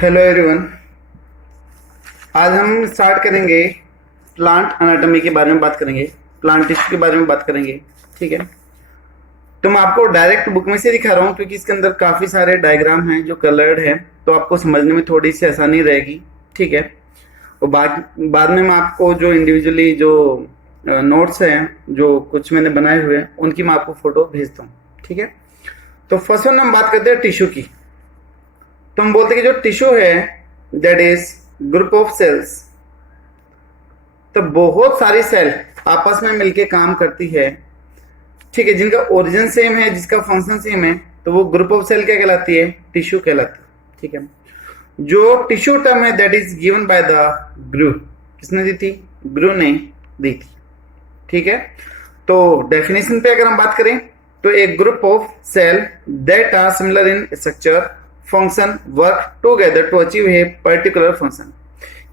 Hello everyone. आज हम start करेंगे प्लांट एनाटॉमी के बारे में बात करेंगे, प्लांट टिश्यू के बारे में बात करेंगे। ठीक है, तो मैं आपको डायरेक्ट बुक में से दिखा रहा हूँ क्योंकि इसके अंदर काफ़ी सारे डायग्राम हैं जो कलर्ड है, तो आपको समझने में थोड़ी सी आसानी रहेगी। ठीक है, और बाद में मैं आपको जो इंडिविजुअली जो नोट्स हैं जो कुछ मैंने बनाए हुए हैं उनकी मैं आपको फोटो भेजता हूँ। ठीक है, तो फर्स्ट वन हम बात करते हैं टिश्यू की। तो हम बोलते हैं कि जो टिश्यू है that is group of cells. तो बहुत सारी सेल आपस में मिलके काम करती है, ठीक है, जिनका ओरिजिन सेम है, जिसका फंक्शन सेम है, तो वो ग्रुप ऑफ सेल क्या कहलाती है? टिश्यू कहलाती है। ठीक है, जो टिश्यू टर्म है that is given by the Grew. किसने दी थी? ग्रू ने दी थी। ठीक है, तो डेफिनेशन पे अगर हम बात करें तो एक group of cell that are similar in structure, function, work together to achieve a particular function.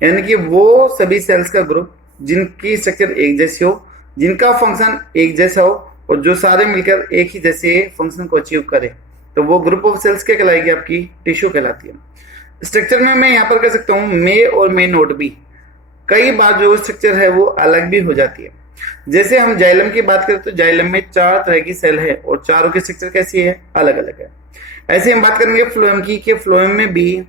यानी कि वो सभी सेल्स का ग्रुप जिनकी स्ट्रक्चर एक जैसी हो, जिनका फंक्शन एक जैसा हो और जो सारे मिलकर एक ही जैसे फंक्शन को अचीव करे, तो वो ग्रुप ऑफ सेल्स क्या कहलाएगी? आपकी टिश्यू कहलाती है। स्ट्रक्चर में मैं यहाँ पर कह सकता हूँ मे और मे नोट बी। कई बार जो स्ट्रक्चर है वो अलग भी हो जाती है। जैसे हम जाइलम की बात करें तो जाइलम में 4 तरह की सेल है और चारों की स्ट्रक्चर कैसी है? अलग अलग है। ऐसे हम बात करेंगे फ्लोएम की, कि फ्लोएम में भी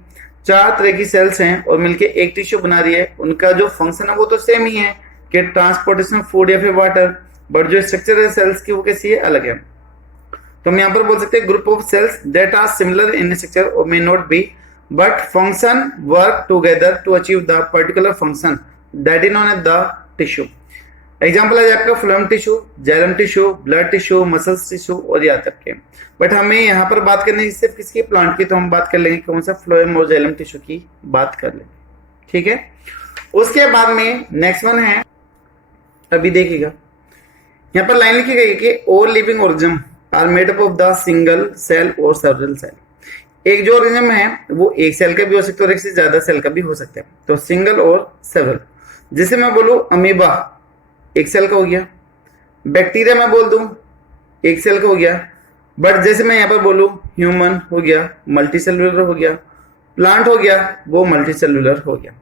4 तरह की सेल्स हैं और मिलके एक टिश्यू बना रही है। उनका जो फंक्शन है वो तो सेम ही है कि ट्रांसपोर्टेशन फूड या फिर वाटर, बट जो स्ट्रक्चर है सेल्स की वो कैसी है? अलग है। तो हम यहाँ पर बोल सकते हैं group of cells that are similar in structure और may not be but function work together to achieve the particular function that is known as the tissue. Example है आपका phloem tissue, xylem tissue, blood tissue, muscles tissue और यहाँ तक के। But हमें यहाँ पर बात करनी है सिर्फ किसकी? प्लांट की। तो हम बात कर लेंगे कौन सा? फ्लोएम और जाइलम टिश्यू की बात कर लेंगे। ठीक है, उसके बाद में नेक्स्ट वन है, अभी देखिएगा यहाँ पर लाइन लिखी गई है कि all living organism are made up of the single cell और सेवरल सेल। एक जो ऑर्गेनिज्म है वो एक सेल का भी हो सकता है और एक से ज्यादा सेल का भी हो सकता है। तो सिंगल और सेवरल, जैसे मैं बोलूं अमीबा एक सेल का हो गया, बैक्टीरिया मैं बोल दूं एक सेल का हो गया, बट जैसे मैं यहाँ पर बोलूं ह्यूमन हो गया, मल्टी सेलुलर हो गया, प्लांट हो गया, वो मल्टी सेलुलर हो गया।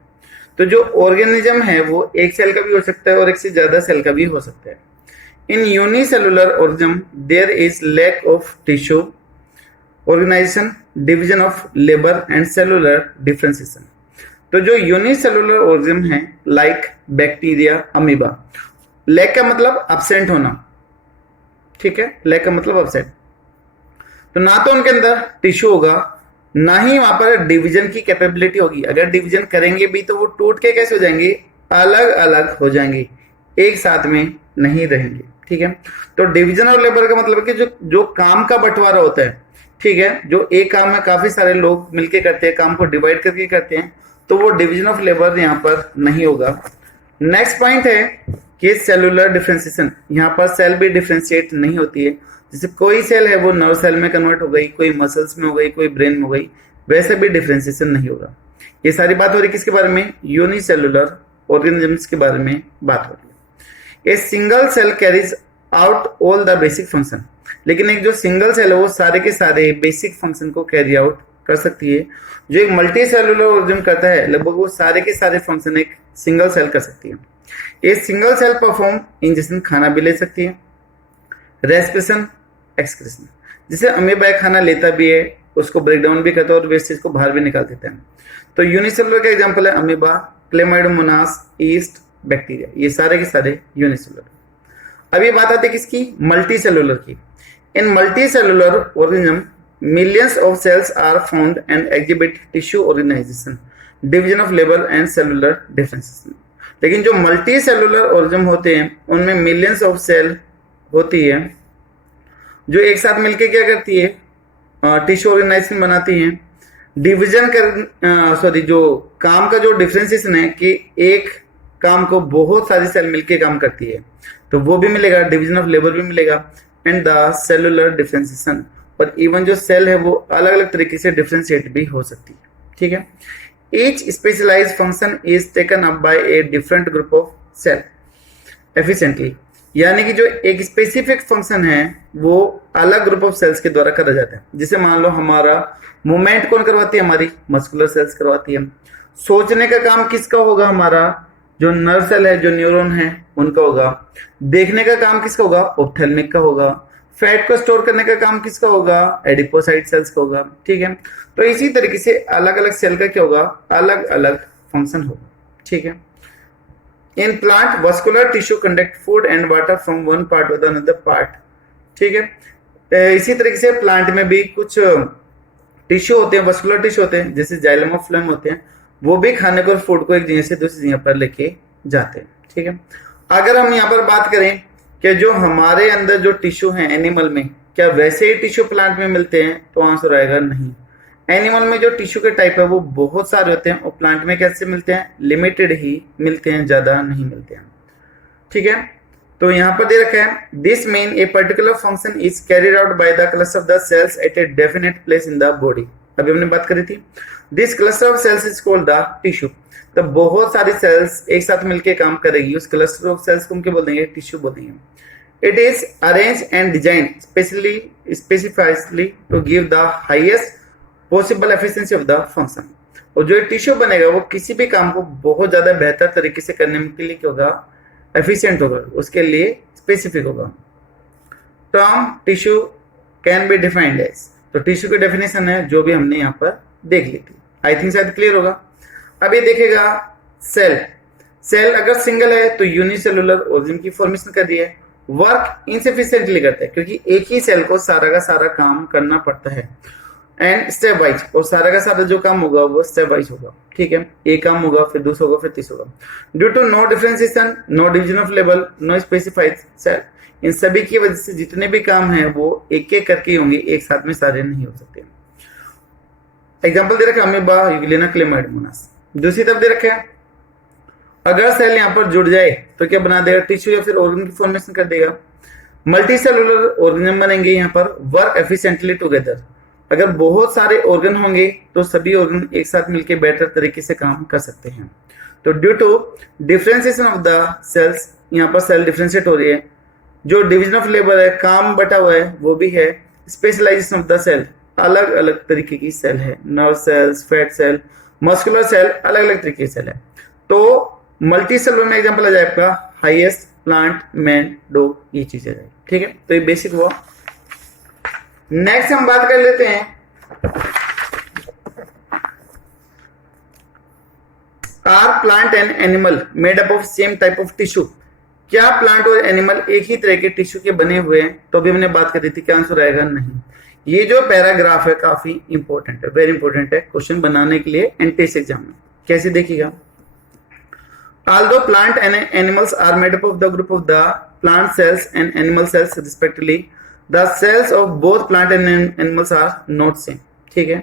तो जो ऑर्गेनिज्म है वो एक सेल का भी हो सकता है और एक से ज्यादा सेल का भी हो सकता है। In unicellular organism there is lack of tissue organization, division of labour and cellular differentiation. तो जो यूनिसेलुलर ऑर्गेनिज्म है लाइक बैक्टीरिया, अमीबा, लैक का मतलब एब्सेंट होना। ठीक है, लैक का मतलब एब्सेंट। तो ना तो उनके अंदर टिश्यू होगा, ना ही वहां पर डिवीजन की कैपेबिलिटी होगी। अगर डिवीजन करेंगे भी तो वो टूट के कैसे हो जाएंगे? अलग अलग हो जाएंगे, एक साथ में नहीं रहेंगे। ठीक है, तो डिवीजन और लेबर का मतलब है कि जो काम का बंटवारा होता है, ठीक है, जो एक काम में काफी सारे लोग मिलके करते हैं, काम को डिवाइड करके करते हैं, तो वो डिवीजन ऑफ लेबर यहाँ पर नहीं होगा। नेक्स्ट पॉइंट है कि सेलुलर डिफरेंशिएशन। यहाँ पर सेल भी डिफरेंशिएट नहीं होती है। जैसे कोई सेल है वो नर्व सेल में कन्वर्ट हो गई, कोई मसल्स में हो गई, कोई ब्रेन में हो गई, वैसे भी डिफरेंशिएशन नहीं होगा। ये सारी बात हो रही किसके बारे में? यूनिसेलुलर ऑर्गेनिजम्स के बारे में बात हो रही है। A single cell carries out all the basic function. लेकिन एक जो सिंगल सेल है वो सारे के सारे बेसिक फंक्शन को कैरी आउट कर सकती है। जो एक मल्टी सेलुलर ऑर्गेनिज्म करता है लगभग वो सारे के सारे फंक्शन एक सिंगल सेल कर सकती है। ये सिंगल सेल परफॉर्म इंजेक्शन, खाना भी ले सकती है, रेस्पिरेशन, एक्सक्रीशन। जैसे अमीबा खाना लेता भी है, उसको ब्रेक डाउन भी करता है और वेस्टेज को बाहर भी निकाल देता है। तो यूनिसेलुलर का एग्जांपल है अमीबा, क्लेमाइडोमोनास, ईस्ट, बैक्टीरिया, ये सारे के सारे यूनिसेलुलर। अब ये बात आती है किसकी? मल्टी सेलुलर की। In multi cellular organism millions of cells are found and exhibit tissue organization, division of labor and cellular differentiation। लेकिन जो मल्टी सेलुलर ऑर्गेनिज्म होते हैं उनमें मिलियंस ऑफ सेल होती है जो एक साथ मिलकर क्या करती है? टिश्यू ऑर्गेनाइजेशन बनाती हैं, डिवीजन कर जो काम का जो डिफरेंशिएशन है कि एक काम को बहुत सारी सेल मिलकर काम करती है, तो वो भी मिलेगा, डिवीजन ऑफ लेबर भी मिलेगा, एंड द सेलुलर डिफरेंशिएशन। और इवन जो सेल है वो अलग अलग तरीके से डिफरेंशिएट भी हो सकती है। ठीक है, each specialized function is taken up by a different group of cell efficiently. यानी कि जो एक स्पेसिफिक फंक्शन है वो अलग ग्रुप ऑफ सेल्स के द्वारा करा जाता है। जैसे मान लो हमारा मूवमेंट कौन करवाती है, हमारी मस्कुलर सेल्स करवाती है। सोचने का काम किसका होगा, हमारा जो नर्व सेल है, जो न्यूरॉन है उनका होगा। देखने का काम किसका होगा, ऑप्थेल्मिक का होगा। फैट को स्टोर करने का काम किसका होगा, एडिपोसाइट सेल्स का होगा। ठीक है, तो इसी तरीके से अलग अलग सेल का क्या होगा, अलग अलग फंक्शन होगा। ठीक है, in plant vascular tissue conduct food and water from one part two another part. ठीक है, इसी तरीके से प्लांट में भी कुछ टिश्यू होते हैं, वस्कुलर टिश्यू होते हैं, जैसे जाइलम ऑफ फ्लेम होते हैं, वो भी खाने को और फूड को एक जगह से दूसरी जगह पर लेके जाते हैं। ठीक है, अगर हम यहाँ पर बात करें कि जो हमारे अंदर जो टिश्यू है एनिमल में, क्या वैसे ही टिश्यू प्लांट में मिलते हैं, तो आंसर आएगा नहीं। एनिमल में जो टिश्यू के टाइप है वो बहुत सारे होते हैं और प्लांट में कैसे मिलते हैं, लिमिटेड ही मिलते हैं, ज्यादा नहीं मिलते हैं। ठीक है, तो यहाँ पर दे रखा है this mean a particular function is carried out by the cluster of the cells at a definite place in the body. अभी हमने बात करी थी, this cluster of cells is called the tissue. तो बहुत सारी सेल्स एक साथ मिलकर काम करेगी, उस क्लस्टर ऑफ सेल्स को हम क्या बोल देंगे, टिश्यू बोल देंगे। It is arrange and design specifiedly to give the highest possible efficiency of the function. और जो टिश्यू बनेगा वो किसी भी काम को बहुत ज्यादा बेहतर तरीके से करने के लिए क्या होगा, एफिशिएंट होगा, उसके लिए स्पेसिफिक होगा। Term tissue can be defined as, तो टिश्यू की डेफिनेशन है जो भी हमने यहाँ पर देख ली थी। आई थिंक शायद क्लियर होगा। अब ये देखेगा सेल, सेल अगर सिंगल है तो यूनिसेलुलर ऑर्गेनिज्म की फॉर्मेशन कर दी है। वर्क इनसफिशिएंटली करता है क्योंकि एक ही सेल को सारा का सारा काम करना पड़ता है, एंड स्टेप वाइज, और सारा का सारा जो काम होगा वो स्टेप वाइज होगा। ठीक है, एक काम होगा फिर दूसरा होगा फिर तीसरा होगा। Due to no differentiation, no division of level, no specified cell, इन सभी की वजह से जितने भी काम हैं वो एक एक करके होंगे, एक साथ में सारे नहीं हो सकते। एग्जांपल दे रखा है अमीबा, यूग्लिना, क्लेमाइडोमोनास। दूसरी तरफ दे रखा है अगर सेल यहाँ पर जुड़ जाए तो क्या बना देगा, टिश्यू या फिर ऑर्गन की फॉर्मेशन कर देगा। मल्टी सेलुलर ऑर्गेनिज्म बनेंगे यहाँ पर, वर्क एफिशिएंटली टुगेदर। अगर बहुत सारे ऑर्गन होंगे तो सभी ऑर्गन एक साथ मिलकर बेटर तरीके से काम कर सकते हैं। तो due to differentiation of the cells, यहाँ पर सेल डिफरेंशिएट हो रही है। जो डिवीजन ऑफ लेबर है, काम बटा हुआ है, वो भी है। स्पेशलाइजेशन ऑफ द सेल, अलग अलग तरीके की सेल है, nerve cells, fat cell, muscular cell, अलग अलग तरीके की सेल है। तो मल्टी सेलुलर में एग्जाम्पल आ जाए आपका हाईएस्ट, प्लांट, मैन, डॉग, ये चीजें जाएगी। ठीक है, तो ये बेसिक हुआ। नेक्स्ट हम बात कर लेते हैं are plant and animal made up of same type of tissue. क्या प्लांट और एनिमल एक ही तरह के टिश्यू के बने हुए हैं, तो अभी हमने बात करी थी, क्या आंसर आएगा, नहीं। ये जो पैराग्राफ है काफी इंपॉर्टेंट है, वेरी इंपॉर्टेंट है क्वेश्चन बनाने के लिए एंट्रेंस एग्जाम में। कैसे देखिएगा, although plant and animals are made up of the group of the plant cells and animal cells respectively, the cells of both plant and animals are not same। ठीक है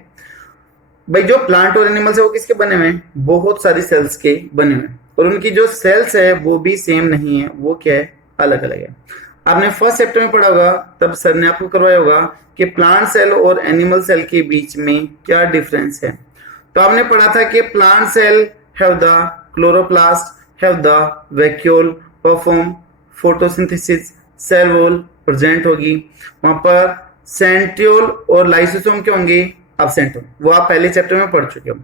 भाई, जो प्लांट और animals है वो किसके बने हुए हैं, बहुत सारी सेल्स के बने हुए हैं, और उनकी जो सेल्स है वो भी सेम नहीं है, वो क्या है, अलग अलग है। आपने फर्स्ट चैप्टर में पढ़ा होगा, तब सर ने आपको करवाया होगा कि प्लांट सेल और एनिमल सेल के बीच में क्या डिफरेंस है। तो आपने पढ़ा था कि plant cell have the chloroplast, have the vacuole, perform photosynthesis, cell wall present होगी, वहां पर सेंट्रियोल और लाइसोसोम क्या होंगे, एब्सेंट होंगे, वो आप पहले चैप्टर में पढ़ चुके हो।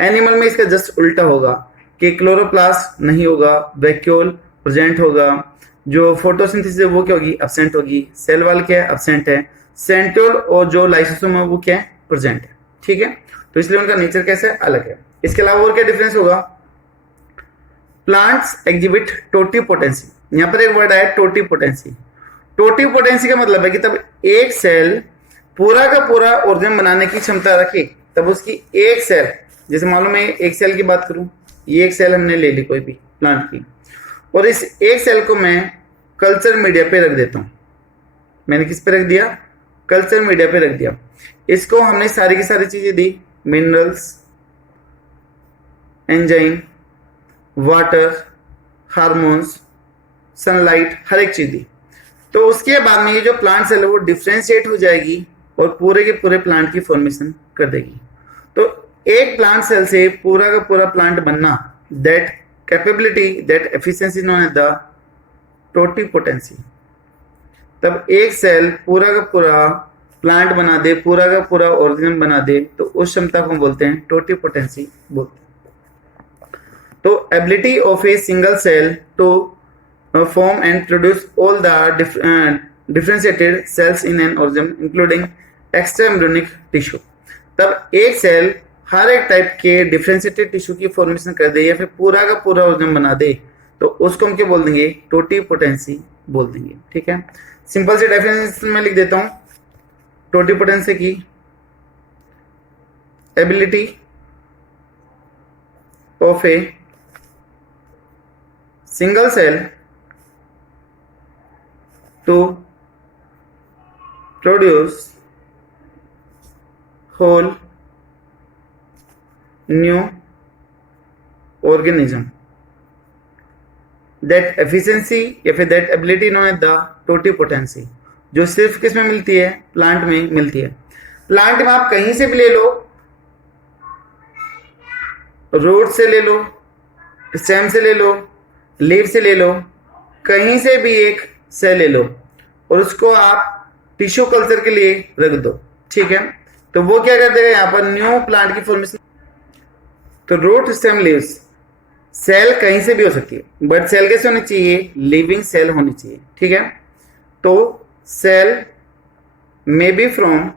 एनिमल में इसका जस्ट उल्टा होगा कि क्लोरोप्लास्ट नहीं होगा, वैक्यूल प्रेजेंट होगा, जो फोटोसिंथेसिस है वो क्या होगी, एब्सेंट होगी, सेल वॉल क्या है, एब्सेंट है, सेंट्रियोल और जो लाइसोसोम है वो क्या है, प्रेजेंट है। ठीक है, तो इसलिए उनका नेचर कैसे अलग है। इसके अलावा और क्या डिफरेंस होगा, प्लांट्स एग्जिबिट टोटिपोटेंसी। यहाँ पर एक वर्ड है टोटिपोटेंसी। टोटिपोटेंसी का मतलब है कि तब एक सेल पूरा का पूरा ऑर्गन बनाने की क्षमता रखे, तब उसकी एक सेल, जैसे मालूम मैं एक सेल की बात करूं, ये एक सेल हमने ले ली कोई भी प्लांट की, और इस एक सेल को मैं कल्चर मीडिया पे रख देता हूं। मैंने किस पे रख दिया, कल्चर मीडिया पे रख दिया। इसको हमने सारी की सारी चीजें दी, minerals, enzyme, water, hormones, sunlight, हर एक चीज दी। तो उसके बाद में ये जो प्लांट सेल है वो डिफ्रेंशिएट हो जाएगी और पूरे के पूरे प्लांट की फॉर्मेशन कर देगी। तो एक प्लांट सेल से पूरा का पूरा प्लांट बनना, that capability, that efficiency known as the totipotency. तब एक सेल पूरा का पूरा प्लांट बना दे, पूरा का पूरा ऑर्गेनिज्म बना दे, तो उस क्षमता को हम बोलते हैं टोटिपोटेंसी बोलते हैं। तो ability of a single cell to form and produce all the differentiated cells in an organism including extra embryonic tissue। तब एक सेल हर एक टाइप के डिफरेंशिएटेड टिश्यू की फॉर्मेशन कर दे या फिर पूरा का पूरा ऑर्गेनिज्म बना दे, तो उसको हम क्या बोल देंगे? टोटिपोटेंसी बोल देंगे। ठीक है, सिंपल सी डेफिनेशन में लिख देता हूं। टोटिपोटेंसी की ability of a single cell to produce whole new organism, that efficiency या फिर that ability known as the totipotency, जो सिर्फ किस में मिलती है? प्लांट में मिलती है। प्लांट में आप कहीं से भी ले लो, रूट से ले लो, स्टेम से ले लो, लीव से ले लो, कहीं से भी एक सेल ले लो और उसको आप टिश्यू कल्चर के लिए रख दो। ठीक है, तो वो क्या कर देगा? यहाँ पर न्यू प्लांट की फॉर्मेशन। तो रूट, स्टेम, लीव्स, सेल कहीं से भी हो सकती है, बट सेल कैसे होनी चाहिए? लिविंग सेल होनी चाहिए। ठीक है, तो cell may be from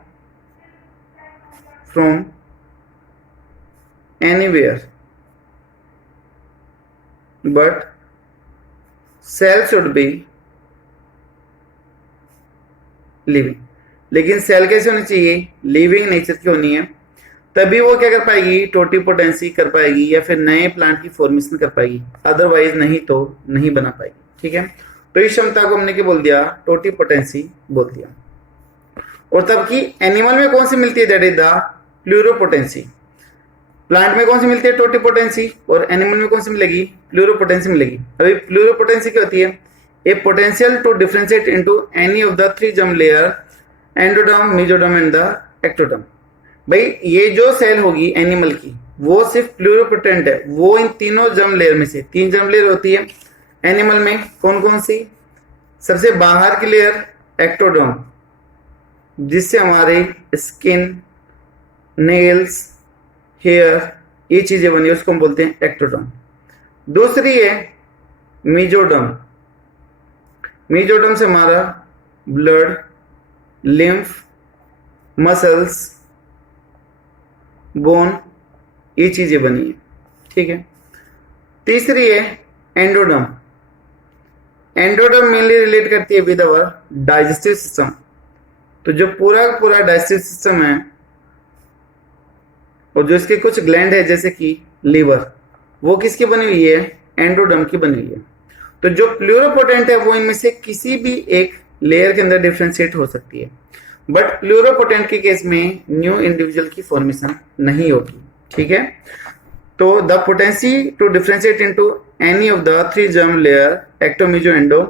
anywhere, but cell should be living. लेकिन सेल कैसे होनी चाहिए? लिविंग नेचर की होनी है, तभी वो क्या कर पाएगी? टोटिपोटेंसी कर पाएगी या फिर नए प्लांट की फॉर्मेशन कर पाएगी, अदरवाइज नहीं तो नहीं बना पाएगी। ठीक है, तो इस क्षमता को हमने क्या बोल दिया? टोटिपोटेंसी बोल दिया। और तब की एनिमल में कौन सी मिलती है? That is the pluripotency. Plant में कौन सी मिलती है? टोटिपोटेंसी। और एनिमल में कौन सी मिलेगी? प्लूरोपोटेंसी मिलेगी। अभी प्लूरोपोटेंसी क्या होती है? A potential to differentiate into any of the three germ layer, endoderm, mesoderm and the ectoderm। भाई ये जो सेल होगी एनिमल की, वो सिर्फ प्लूरोपोटेंट है। वो इन तीनों जर्म लेयर में से, 3 जर्म लेयर होती है एनिमल में, कौन कौन सी? सबसे बाहर की लेयर एक्टोडर्म, जिससे हमारे स्किन, नेल्स, हेयर, ये चीजें बनी, उसको हम बोलते हैं एक्टोडर्म। दूसरी है मीजोडर्म। मीजोडर्म से हमारा ब्लड, लिम्फ, मसल्स, बोन, ये चीजें बनी है। ठीक है, तीसरी है एंडोडर्म। एंडोडर्म मेनली रिलेट करती है विद अवर डाइजेस्टिव सिस्टम। तो जो पूरा डाइजेस्टिव सिस्टम है और जो इसके कुछ ग्लैंड है जैसे कि लीवर, वो किसकी बनी हुई है? एंडोडर्म की बनी हुई है। तो जो प्लूरोपोटेंट है वो इनमें से किसी भी एक लेयर के अंदर डिफरेंशिएट हो सकती है, बट प्लूरोपोटेंट के केस में न्यू इंडिविजुअल की फॉर्मेशन नहीं होगी। ठीक है, तो the potency to differentiate into any of the 3 germ layer, ecto, meso, endo,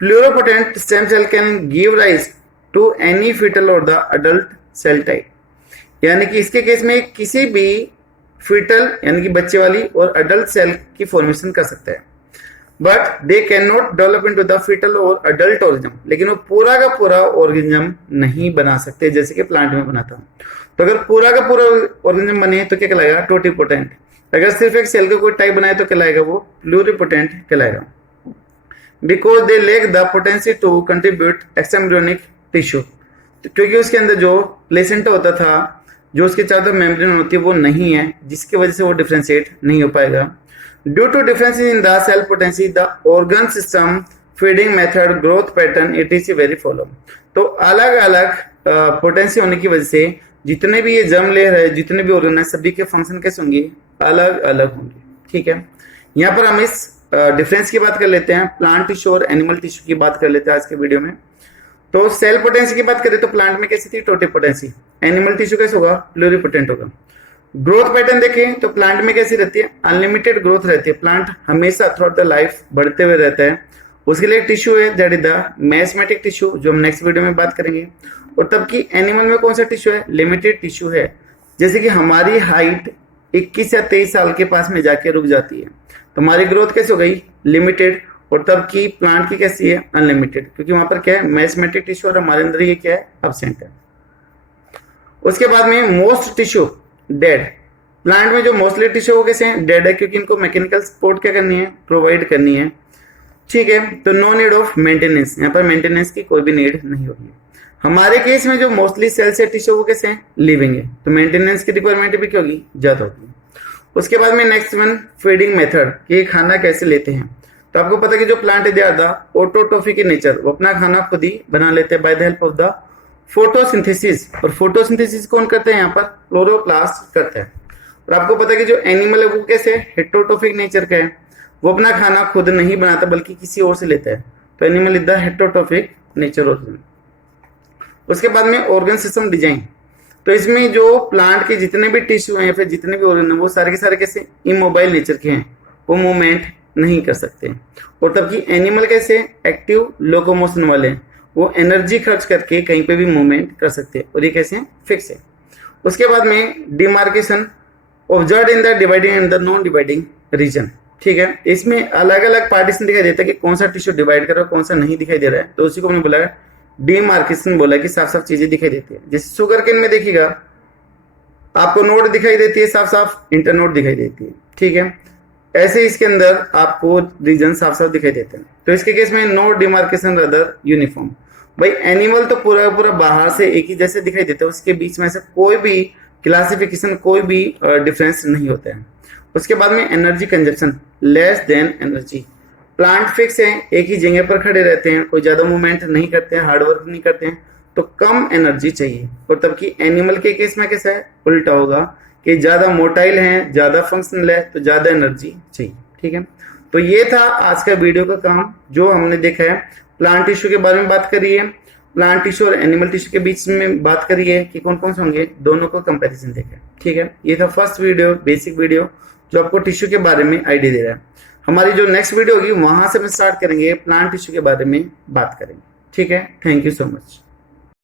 pluripotent stem cell can give rise to any fetal और द अडल्ट सेल टाइप। यानी कि इसके केस में किसी भी फीटल यानी कि बच्चे वाली और अडल्ट सेल की फॉर्मेशन कर सकता है, but they can not develop into the fetal और अडल्ट ऑर्गेनिज्म। लेकिन वो पूरा का पूरा ऑर्गेनिज्म नहीं बना सकते जैसे कि प्लांट में बनाता हूं। तो अगर पूरा का पूरा ऑर्गेनिज्म बने तो क्या कहलाएगा? टोटिपोटेंट। अगर सिर्फ एक सेल का कोई टाइप बनाए तो कहलाएगा वो प्लूरिपोटेंट कहलाएगा। Because they lack the potency to contribute extraembryonic tissue, क्योंकि उसके अंदर जो प्लेसेंटा होता था, जो उसके चारों तरफ मेम्ब्रेन होती है, वो नहीं है, जिसकी वजह से वो डिफरेंशिएट नहीं हो पाएगा। Due to differences in the cell potency, the organ system, feeding method, growth pattern, it is very follow. तो अलग अलग पोटेंसी होने की वजह से जितने भी ये जर्म लेयर है, जितने भी ऑर्गन है, सभी के फंक्शन कैसे होंगे? अलग अलग होंगे। ठीक है, यहाँ पर हम इस डिफरेंस की बात कर लेते हैं, प्लांट टिश्यू और एनिमल टिश्यू की बात कर लेते हैं आज के वीडियो में। तो सेल पोटेंसी की बात करें तो प्लांट में कैसी थी? टोटिपोटेंसी। एनिमल टिश्यू कैसे होगा? प्लूरिपोटेंट होगा। ग्रोथ पैटर्न देखें तो प्लांट में कैसी रहती है? अनलिमिटेड ग्रोथ रहती है। प्लांट हमेशा थ्रू द लाइफ बढ़ते हुए रहता है। उसके लिए टिश्यू है दैट इज द मेसमेटिक टिश्यू, जो हम नेक्स्ट वीडियो में बात करेंगे। और तब की एनिमल में कौन सा टिश्यू है? लिमिटेड टिश्यू है। जैसे कि हमारी हाइट 21 या 23 साल के पास में जाके रुक जाती है, तो हमारी ग्रोथ कैसे हो गई? लिमिटेड। और तब की प्लांट की कैसी है, अनलिमिटेड, क्योंकि वहां पर क्या है, मैस्मेटिक टिश्यू और हमारे अंदर ये क्या है, अब्सेंट है। उसके बाद में मोस्ट टिश्यू डेड। प्लांट में जो मोस्टली टिश्यू वो कैसे हैं, डेड है, क्योंकि इनको मैकेनिकल सपोर्ट क्या करनी है, प्रोवाइड करनी है। ठीक है, तो नो नीड ऑफ मेंटेनेंस, यहाँ पर मेंटेनेंस की कोई भी नीड नहीं होगी। हमारे केस में जो मोस्टली सेल्स है टिश्यू वो कैसे हैं, लिविंग है, तो मेंटेनेंस की रिक्वायरमेंट भी क्या होगी, ज्यादा होगी। उसके बाद में नेक्स्ट वन, फीडिंग मेथड, ये खाना कैसे लेते हैं। तो आपको पता है कि जो प्लांट है they are the autotrophic in nature, वो अपना खाना खुद ही बना लेते हैं by the help of the photosynthesis. और फोटोसिंथेसिस कौन करते हैं, यहाँ पर क्लोरोप्लास्ट करते हैं। और आपको पता है कि जो एनिमल है वो कैसे हेटेरोट्रोफिक नेचर का है, वो अपना खाना खुद नहीं बनाता बल्कि किसी और से लेता है, तो animal is the heterotrophic nature organ. उसके बाद में ऑर्गन सिस्टम डिजाइन, तो इसमें जो प्लांट के जितने भी टिश्यू हैं, फिर जितने भी ऑर्गन हैं, वो सारे के सारे कैसे इमोबाइल नेचर के हैं, वो मूवमेंट नहीं कर सकते। और तब की एनिमल कैसे एक्टिव लोकोमोशन वाले हैं, वो एनर्जी खर्च करके कहीं पे भी मूवमेंट कर सकते हैं, और ये कैसे हैं, फिक्स है। उसके बाद में demarcation observe in the dividing and the non dividing region. ठीक है, इसमें अलग अलग पार्टीशन दिखाई देता है कि कौन सा टिश्यू डिवाइड कर रहा है, कौन सा नहीं दिखाई दे रहा है, तो उसी को हमने बोला डिमार्केशन, बोला कि साफ साफ चीजें दिखाई देती है। जैसे शुगर केन में देखिएगा आपको नोड दिखाई देती है, साफ साफ इंटरनोड दिखाई देती है। ठीक है, ऐसे इसके अंदर आपको रीजन साफ साफ दिखाई देते हैं। तो इसके केस में नो डिमार्केशन रदर यूनिफॉर्म। भाई एनिमल तो पूरा पूरा बाहर से एक ही जैसे दिखाई देता है, उसके बीच में से कोई भी क्लासिफिकेशन, कोई भी डिफरेंस नहीं होता है। उसके बाद में energy consumption less than energy. Plant fix है, एक ही जगह पर खड़े रहते हैं, कोई ज्यादा मूवमेंट नहीं करते हैं, हार्ड वर्क नहीं करते हैं, तो कम एनर्जी चाहिए। और तब की एनिमल के केस में कैसा है, उल्टा होगा कि ज्यादा मोटाइल है, ज्यादा फंक्शनल है, तो ज्यादा एनर्जी चाहिए। ठीक है, तो ये था आज का वीडियो का काम, जो हमने देखा है प्लांट टिश्यू के बारे में बात करी है, प्लांट टिश्यू और एनिमल टिश्यू के बीच में बात करी है कि कौन कौन से होंगे, दोनों को कंपैरिजन देखा। ठीक है, ये था फर्स्ट वीडियो, बेसिक वीडियो, जो आपको टिश्यू के बारे में आइडिया दे रहा है। हमारी जो नेक्स्ट वीडियो होगी वहां से हम स्टार्ट करेंगे, प्लांट टिश्यू के बारे में बात करेंगे। ठीक है, थैंक यू सो मच।